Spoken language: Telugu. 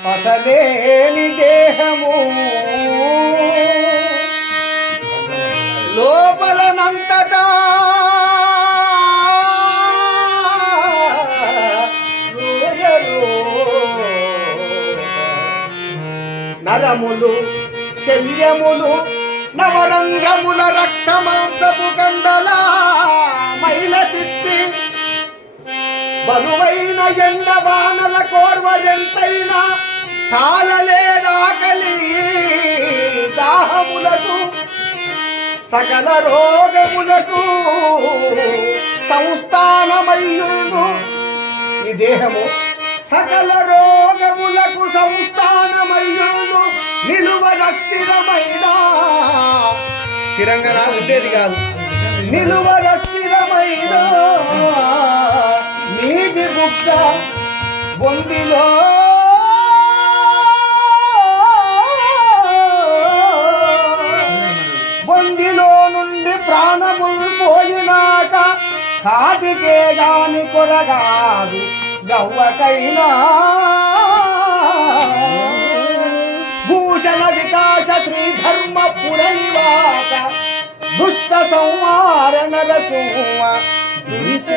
అసలేని దేహము లోపలనంతటా నరములు శల్యములు నవరంగముల రక్తమాంసపు కండల మైల తిట్టి బలువైన ఎండవానల కోర్వజంతైనా తాళలేదాకలి దాహములకు సకల రోగములకు సంస్థానమయ్యుండు ఈ దేహము సకల రోగములకు సంస్థానమయ్యుండు నిలువద స్థిరమైన స్థిరంగా ఉండేది కాదు నిలువద స్థిరమైన నీటి బుక్క బొందిలో బొందిలో నుండి ప్రాణములు పోయినాక కాటికే గాని కొరగాదు గవ్వకైనా భూషణ వికాస శ్రీధర్మ పురనివాస దుష్ట సంహారణ రసోమ దురిత